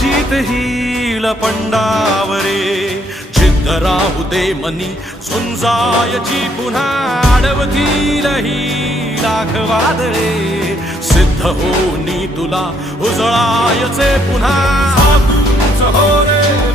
जीत hill पंडावरे जिद्द राहू दे मनी झुंजायची पुन्हा अडवतील ही लाख वादळे सिद्ध होनी तुला उजळायचे पुन्हा हो रे